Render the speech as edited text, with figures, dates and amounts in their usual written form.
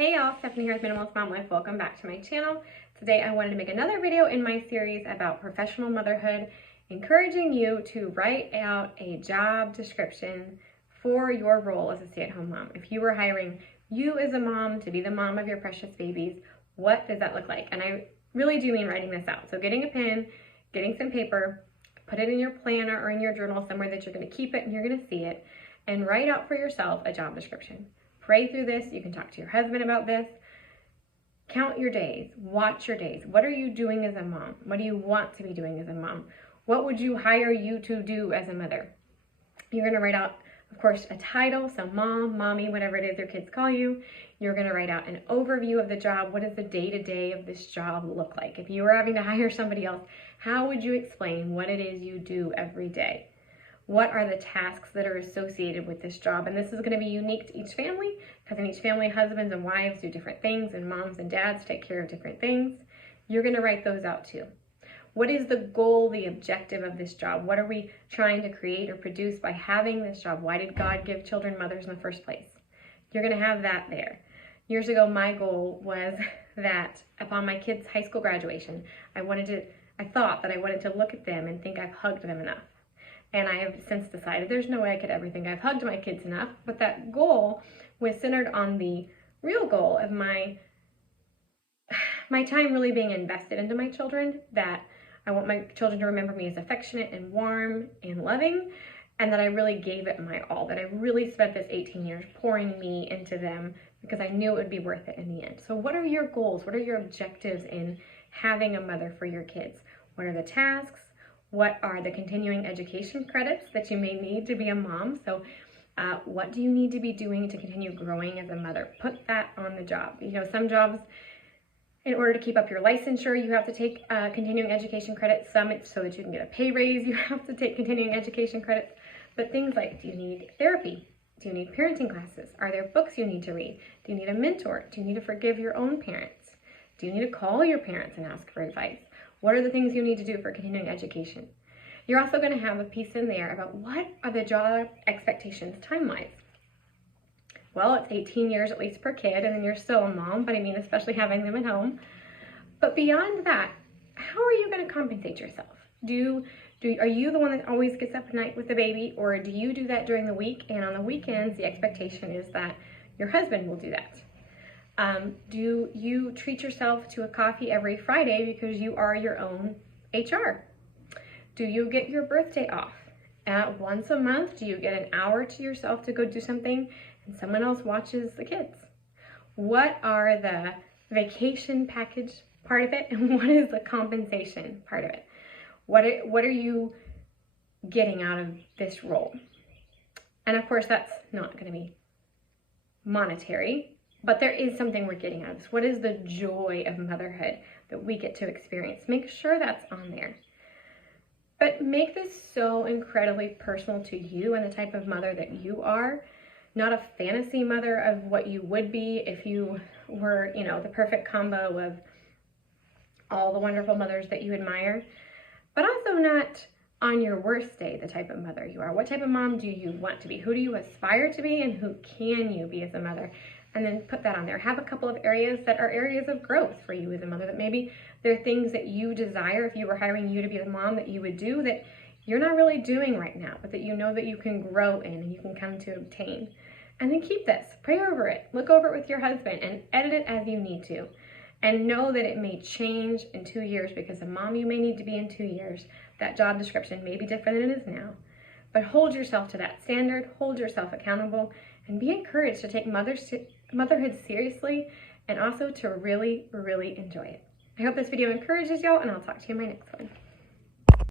Hey y'all, Stephanie here with Minimalist Mom Life. Welcome back to my channel. Today I wanted to make another video in my series about professional motherhood, encouraging you to write out a job description for your role as a stay-at-home mom. If you were hiring you as a mom to be the mom of your precious babies, what does that look like? And I really do mean writing this out. So getting a pen, getting some paper, put it in your planner or in your journal somewhere that you're going to keep it and you're going to see it, and write out for yourself a job description. Pray through this. You can talk to your husband about this. Count your days. Watch your days. What are you doing as a mom? What do you want to be doing as a mom? What would you hire you to do as a mother? You're going to write out, of course, a title. So mom, mommy, whatever it is your kids call you. You're going to write out an overview of the job. What does the day-to-day of this job look like? If you were having to hire somebody else, how would you explain what it is you do every day? What are the tasks that are associated with this job? And this is going to be unique to each family, because in each family, husbands and wives do different things, and moms and dads take care of different things. You're going to write those out too. What is the goal, the objective of this job? What are we trying to create or produce by having this job? Why did God give children mothers in the first place? You're going to have that there. Years ago, my goal was that upon my kids' high school graduation, I thought that I wanted to look at them and think I've hugged them enough. And I have since decided there's no way I could ever think I've hugged my kids enough, but that goal was centered on the real goal of my time really being invested into my children, that I want my children to remember me as affectionate and warm and loving, and that I really gave it my all, that I really spent this 18 years pouring me into them because I knew it would be worth it in the end. So what are your goals? What are your objectives in having a mother for your kids? What are the tasks? What are the continuing education credits that you may need to be a mom? So what do you need to be doing to continue growing as a mother? Put that on the job. You know, some jobs, in order to keep up your licensure, you have to take continuing education credits. Some it's so that you can get a pay raise, you have to take continuing education credits. But things like, do you need therapy? Do you need parenting classes? Are there books you need to read? Do you need a mentor? Do you need to forgive your own parents? Do you need to call your parents and ask for advice? What are the things you need to do for continuing education? You're also going to have a piece in there about what are the job expectations time-wise. Well, it's 18 years at least per kid, and then you're still a mom, but I mean especially having them at home. But beyond that, how are you going to compensate yourself? Are you the one that always gets up at night with the baby, or do you do that during the week, and on the weekends the expectation is that your husband will do that? Do you treat yourself to a coffee every Friday because you are your own HR? Do you get your birthday off? Once a month, do you get an hour to yourself to go do something and someone else watches the kids? What are the vacation package part of it, and what is the compensation part of it? What are you getting out of this role? And of course, that's not going to be monetary, but there is something we're getting out of this. What is the joy of motherhood that we get to experience? Make sure that's on there. But make this so incredibly personal to you and the type of mother that you are. Not a fantasy mother of what you would be if you were, the perfect combo of all the wonderful mothers that you admire. But also not on your worst day the type of mother you are. What type of mom do you want to be? Who do you aspire to be, and who can you be as a mother? And then put that on there. Have a couple of areas that are areas of growth for you as a mother, that maybe there are things that you desire if you were hiring you to be the mom that you would do that you're not really doing right now, but that you know that you can grow in and you can come to obtain. And then keep this, pray over it, look over it with your husband, and edit it as you need to. And know that it may change in 2 years, because the mom you may need to be in 2 years, that job description may be different than it is now. But hold yourself to that standard, hold yourself accountable, and be encouraged to take motherhood seriously, and also to really, really enjoy it. I hope this video encourages y'all, and I'll talk to you in my next one.